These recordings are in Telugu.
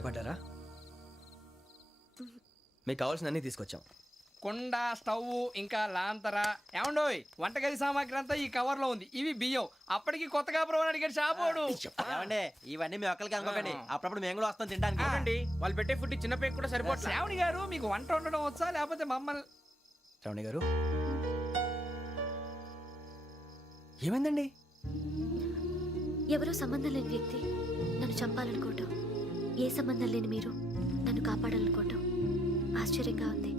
భయపడ్డారా? మీకు కావాల్సిన అన్ని తీసుకొచ్చాం. కుండ, స్టవ్, ఇంకా లాంతర. ఏమండోయ్, వంటగది సామాగ్రి అంతా ఈ కవర్ లో ఉంది. ఇవి బియ్యం. అప్పటికి కొత్తగా అడిగాడు షాపోడు. ఇవన్నీ మీ ఒక్కరికి అనుకోకండి, అప్పుడప్పుడు మేము కూడా వస్తాం తినడానికి. అవునండి, వాళ్ళు పెట్టే ఫుడ్ చిన్న పేరు కూడా సరిపోతుంది. శ్రావణి గారు, మీకు వంట వండడం వచ్చా లేకపోతే మమ్మల్ని? శ్రావణి గారు ఏమైందండి? ఎవరో సంబంధం లేని వ్యక్తి నన్ను చంపాలనుకోవటం, ఏ సంబంధం లేని మీరు నన్ను కాపాడాలనుకోవటం ఆశ్చర్యంగా ఉంది.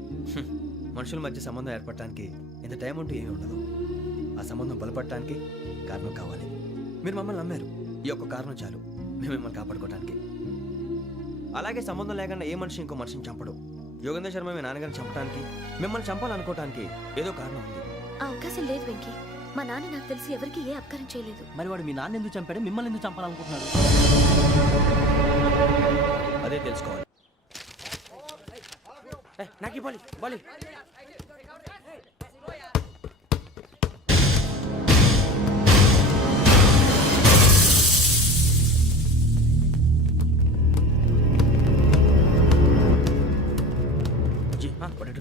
మనుషుల మధ్య సంబంధం ఏర్పడటానికి ఇంత టైం ఉంటూ ఏమీ ఉండదు. ఆ సంబంధం బలపడటానికి కారణం కావాలి. మీరు మమ్మల్ని నమ్మారు, ఈ ఒక్క కారణం చాలు మేము మిమ్మల్ని కాపాడుకోవడానికి. అలాగే సంబంధం లేకుండా ఏ మనిషి ఇంకో మనిషిని చంపడు. యోగేంద్ర శర్మ మీ నాన్నగారిని చంపడానికి, మిమ్మల్ని చంపాలనుకోవటానికి ఏదో కారణం ఉంది. ఆ అవకాశం లేదు వెంకీ. మా నాన్న నాకు తెలిసి ఎవరికి ఏ అపకారం చేయలేదు. మరి వాడు మీ నాన్న ఎందుకు చంపాడు, మిమ్మల్ని ఎందుకు చంపాలనుకుంటున్నాడు? అదే తెలుసుకోవాలి. నాకు బాలి బాలి.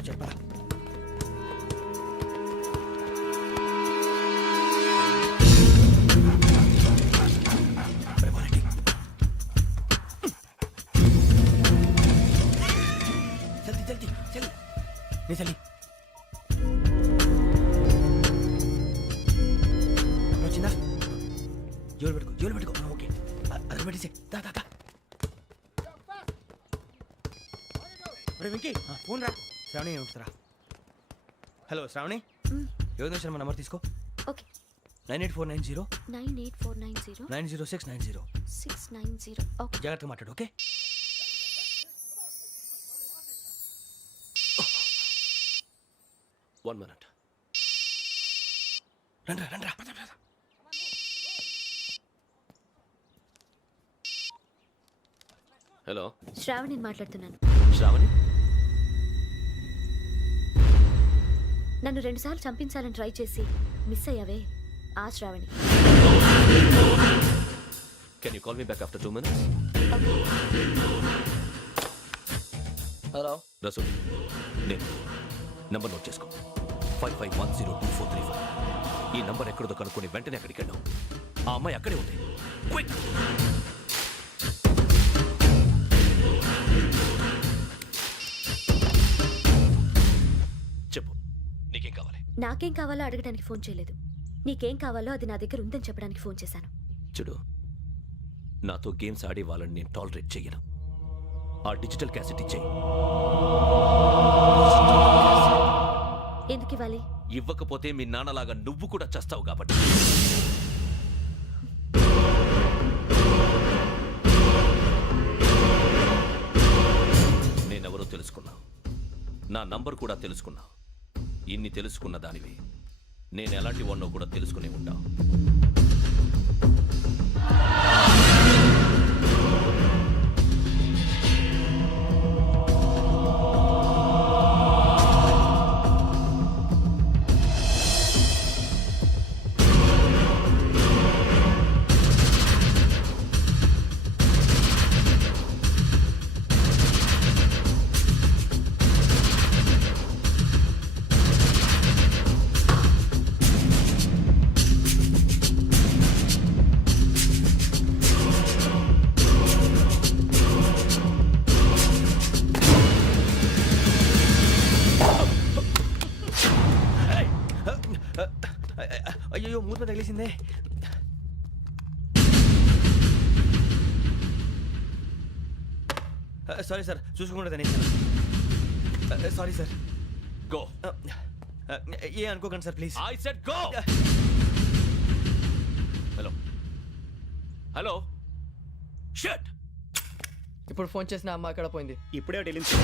చెప్పరా? చలి వచ్చిందా? జోలు పెట్టుకో. ఓకే, అది పెట్టేసి ఫోన్ రా. శ్రావణి ఉంటుందిరా. హలో శ్రావణి, యోగేంద్ర శర్మ నంబర్ తీసుకో. ఓకే. 98490 98490 90690. 690. ఓకే, జాగ్రత్తగా మాట్లాడు. ఓకే. One minute. రండ్రా. హలో, శ్రావణి మాట్లాడుతున్నాను. శ్రావణి? నన్ను 2 సార్లు చంపించాలని ట్రై చేసి మిస్ అయ్యావే, ఆ Shravani. Can you call me back after 2 minutes? Hello Rasool, నేను నంబర్ నోట్ చేసుకో. 55102435. ఈ నంబర్ ఎక్కడదో కనుక్కొని వెంటనే అక్కడికి వెళ్ళాం. ఆ అమ్మాయి అక్కడే ఉంది. క్విక్! చెప్పు, నీకేం కావాలి? నాకేం కావాలో అడగడానికి ఫోన్ చేయలేదు. నీకేం కావాలో అది నా దగ్గర ఉందని చెప్పడానికి ఫోన్ చేశాను. చూడు, నాతో గేమ్స్ ఆడే వాళ్ళని నేను టాలరేట్ చెయ్యను. ఆ డిజిటల్ క్యాసెట్ ఇచ్చేయి. ఎందుకు ఇవ్వాలి? ఇవ్వకపోతే మీ నాన్నలాగా నువ్వు కూడా చస్తావు కాబట్టి. నేనెవరో తెలుసుకున్నావు, నా నంబర్ కూడా తెలుసుకున్నావు. ఇన్ని తెలుసుకున్న దానివి నేను ఎలాంటి వాడినో కూడా తెలుసుకునే ఉంటావు. అయ్యో, మూత తగిలేసిందే. సారీ సార్, చూసుకోకుండా తినేసాను. Sorry sir. గో. ఏ అనుకోకండి sir, please. I said go. Hello hello, shut. ఇప్పుడు ఫోన్ చేసిన అమ్మ అక్కడ పోయింది. ఇప్పుడే వెళ్ళింది.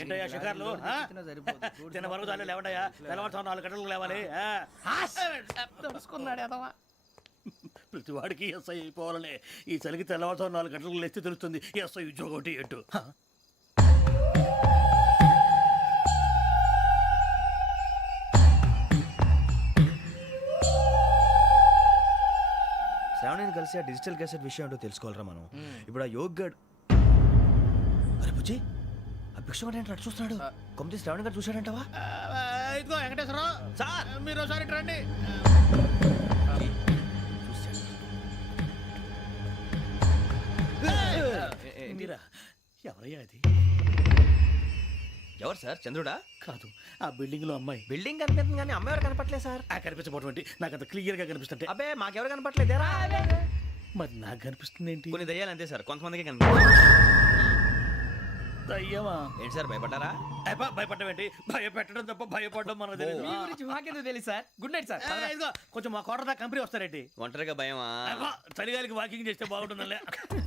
ఏంటయ్యా షికార్లు తిన్న వరకు చాలు లేవండయ్యా తెల్లవారుతో 4 గంటలకు లేవాలి తెలుసుకున్నాడు ఎదవా. ప్రతి వాడికి ఎస్ఐ అయిపోవాలనే ఈ చలికి తెల్లవారుతో 4 గంటలకు లేస్తే తెలుస్తుంది ఎస్ఐ ఉద్యోగం ఒకటి ఎట్టు శ్రావణిని కలిసి ఆ డిజిటల్ క్యాసెట్ విషయం ఏంటో తెలుసుకోవాలరా మనం. ఇప్పుడు ఆ యోగ్ గడ్ అరే బుజ్జి ఆ భిక్షం అంటే అటు చూస్తున్నాడు. కొమ్మతి శ్రావణి గారు చూశాడంటావా? ఇదిగో వెంకటేశ్వరరావు సార్ మీరు ఒకసారి ఇటు రండి. మీరా ఎవరయ్యా అది? ఎవరు సార్? చంద్రుడా? కాదు ఆ బిల్డింగ్ లో అమ్మాయి. బిల్డింగ్ కనిపిస్తుంది కానీ అమ్మ ఎవరు కనపట్లేదు సార్. ఆ కనిపించబోటువంటి నాకు అంత క్లియర్ గా కనిపిస్తుంటే అబ్బే మాకెవరు కనపట్లేదేరా? మరి నాకు కనిపిస్తుంది ఏంటి? కొన్ని దయ్యాలు అంతే సార్, కొంతమందికి కనిపిస్తుంది. అయ్యమా ఏంటి సార్ భయపడ్డారా? భయపడడం ఏంటి? భయపెట్టడం తప్ప భయపడడం మనకు తెలియదు. మీ గురించి మాకెందుకు తెలుసు సార్. Good night sir. ఇదిగో కొంచెం మా కోట దాకా కంపెనీ వస్తారేంటి? ఒంటరిగా భయమా? చలిగాలికి వాకింగ్ చేస్తే బాగుంటుందిలే.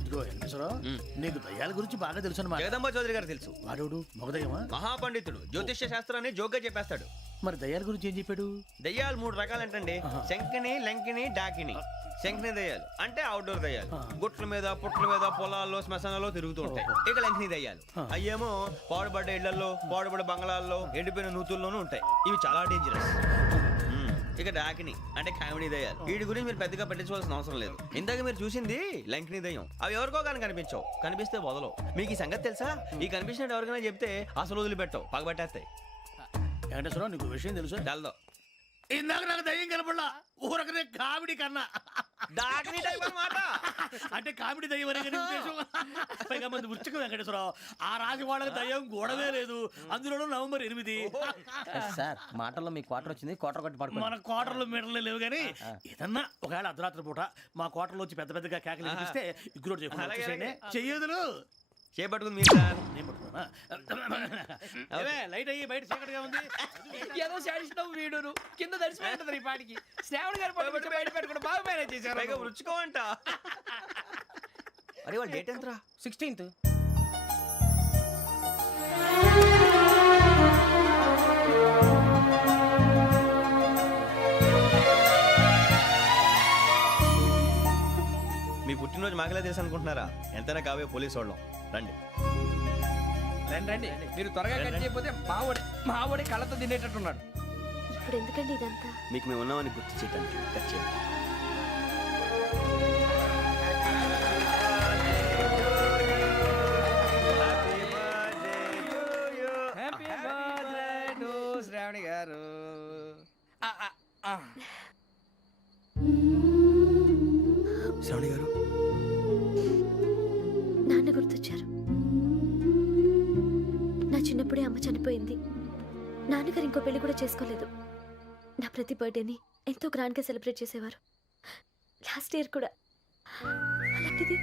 ఇదిగో వెంకటేశ్వరరావు నీకు దయ్యాల గురించి బాగా తెలుసు అన్నమాట. జగదంబ చౌదరి గారు తెలుసు. వాడు మగదయ్యమా? మహాపండితుడు, జ్యోతిష్య శాస్త్రాన్ని జోగ్గా చెప్పేస్తాడు. మరి దయ్యాల గురించి ఏం చెప్పాడు? దయ్యాలు 3 రకాలంటండి. శంకిని, లంకిని, డాకిని. శంకిని దయ్యాలు అంటే అవుట్డోర్ దయ్యాలు, గుట్ల మీద పుట్ల మీద పొలాల్లో శ్మశానాల్లో తిరుగుతూ ఉంటాయి. ఇక లంకిని దయ్యాలు అయ్యేమో పాడుబడ్డ ఇళ్లలో పాడుబడ్డ బంగ్లాల్లో ఎండిపోయిన నూతుల్లోనూ ఉంటాయి. ఇవి చాలా డేంజరస్. ఇక డాకిని అంటే కామెడీ దయ్యాలు. వీటి గురించి మీరు పెద్దగా పట్టించుకోవాల్సిన అవసరం లేదు. ఇందాక మీరు చూసింది లంకిని దయ్యం. అవి ఎవరికో కానీ కనిపించవు, కనిపిస్తే వదలవు. మీకు ఈ సంగతి తెలుసా? ఈ కనిపించినట్టు ఎవరికైనా చెప్తే అసలు వదిలిపెట్టవు, పగబట్టేస్తాయి. వెంకటేశ్వరరావు నీకు విషయం తెలుసు? డల్దో ఇందాక నాకు దయ్యం కనపడలా, ఊరకనే కామెడీ కన్నా. డాకిని టైప్ అన్నమాట. అంటే కామెడీ దయ్యం అనే కదా ఉద్దేశం. పైగా మంది ఉచ్చకం వెంకటేశ్వరరావు. ఆ రాజు వాళ్ళకి దయ్యం గొడవే లేదు, అందులోనూ నవంబర్ 8. సార్ మాటల్లో మీ క్వార్టర్ వచ్చింది, క్వార్టర్ కొట్టి పడుకో. మన క్వార్టర్లు మీటర్లు లేవు కానీ ఏదన్నా ఒకవేళ అర్ధరాత్రి పూట మా క్వార్టర్లో వచ్చి పెద్ద పెద్దగా కేకలు వినిపిస్తే ఇగ్గురు చెయ్యదులు చేపట్టుకుంది మీరు సార్. నేను పట్టుకున్నా. లైట్ అయ్యి బయట చీకటిగా ఉంది. ఏదో శాడిస్తావు వీడును కింద దర్శనం ఈ పాటికి. శ్రావణ్ గారు పట్టుబట్టి బయట పెట్టుకుంటే బాగా మేనేజ్ చేశారు. పైగా రుచుకోమంట. అరే వాళ్ళ డేట్ ఎంతరా? 16th. మీ పుట్టినరోజు మాకలే తెలుసు అనుకుంటున్నారా? ఎంతైనా కావే పోలీసు వాళ్ళం. రండి రండి మీరు త్వరగా కట్ చేయకపోతే మావడి కళ్ళతో తినేటట్టున్నాడు. ఇప్పుడు ఎందుకండి ఇదంతా? మీకు మేము ఉన్నామని గుర్తు చేయడానికి కట్ చేయండి. హ్యాపీ బర్త్డే టు శ్రావణి గారు. శ్రావణి గారు నాన్న గుర్తొచ్చారు. నా చిన్నప్పుడే అమ్మ చనిపోయింది. నాన్నగారు ఇంకో పెళ్లి కూడా చేసుకోలేదు. నా ప్రతి బర్త్డేని ఎంతో గ్రాండ్గా సెలబ్రేట్ చేసేవారు. లాస్ట్ ఇయర్ కూడా. అలాంటిది